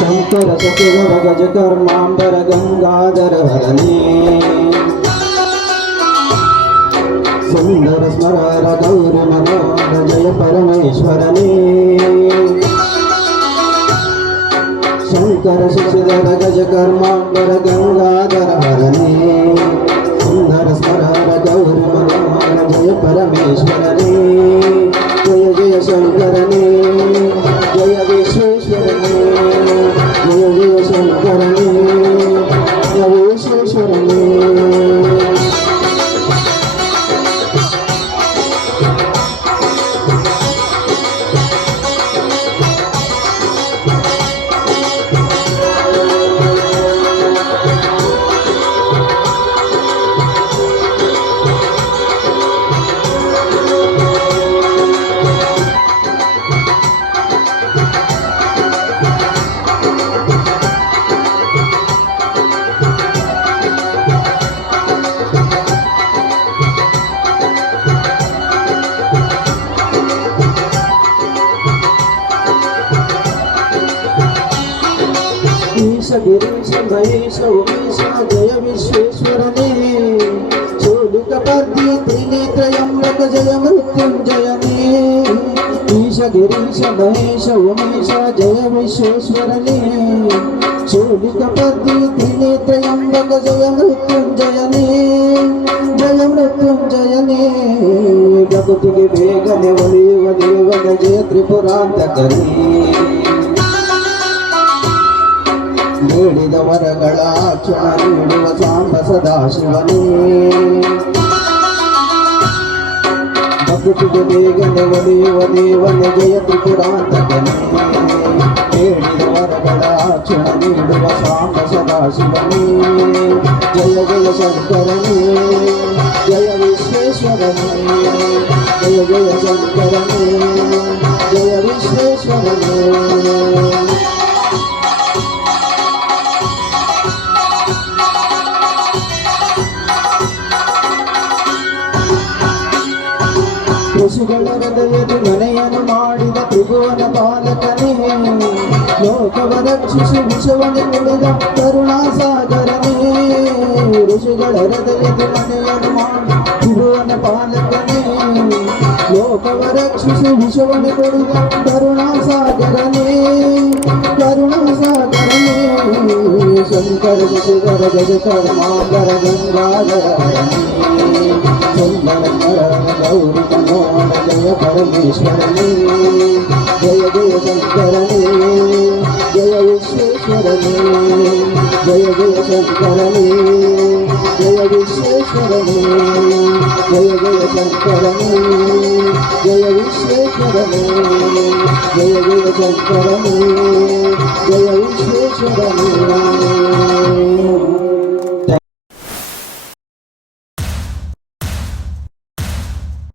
శంకర శశిధర గజ కర్మాంబర గంగాధర హరణే సుందర స్మర గౌరి మనోహర జయ పరమేశ్వరనే శంకర శశిధర గజ కర్మాంబర గంగాధర హరణే సుందర స్మర గిరీశ మహేశ ఉమేశ జయ విశ్వేశ్వరనే. చోడుక పద్ది త్రినేత్రయంలక జయ మృత్యుంజయనే ఈశ గిరీశ మహేశ ఉమేశ జయ విశ్వేశ్వరనే. చోడుక పద్ది త్రినేత్రయంలక జయ మృత్యుంజయనే జయ మృత్యుంజయనే జగతికి వేగనే ఒలియువ దేవన జయ ತ್ರಿಪುರಾಂತಕರೇ ನೀಡಿದ ವರಗಳ ಕ್ಷಣ ನೀಡುವ ಸಾಂಬ ಸದಾಶಿವನೇ ಭಕ್ತಿಗೆ ಬೇಗನೆ ಒಲಿಯುವ ದೇವನ ಜಯ ತ್ರಿಪುರಾಂತಕನೇ ನೀಡಿದ ವರಗಳ ಕ್ಷಣ ನೀಡುವ ಸಾಂಬ ಸದಾಶಿವನೇ ಜಯ ಜಯ ಶಂಕರನೇ ಜಯ ವಿಶ್ವೇಶ್ವರನೇ ಜಯ ಜಯ ಶಂಕರನೇ ಗಣಗದಯದು ಮನೆಯನ್ನು ಮಾಡಿದ ತ್ರಿಭುವನ ಬಾಲಕನೇ ಲೋಕವ ರಕ್ಷಿಸಿ ವಿಷವನ್ನು ನುಡಿದ ಕರುಣಾಸಾಗರನೇ ಋಷಿಗಳ ಹೃದಯದು ಮನೆಯನ್ನು ಮಾಡಿ ತ್ರಿಭುವನ ಬಾಲಕನೇ ಲೋಕವ ರಕ್ಷಿಸಿ ವಿಷವನ್ನು ನುಡಿದ ಕರುಣಾಸಾಗರನೇ ಕರುಣಾಸಾಗರನೇ ಶಂಕರ ಶಿಶುಗರ ಜಗಕರ ಮಾಂಗರ ಗಂಗಾಧರ ಸುಂದರ గౌరి మనోహర జయ పరమేశ్వరని జయ జయ శంకరని జయ విశ్వేశ్వరని జయ జయ శంకరని జయ విశ్వేశ్వరని జయ జయ శంకరని జయ విశ్వేశ్వరని జయ జయ శంకరని జయ విశ్వేశ్వరని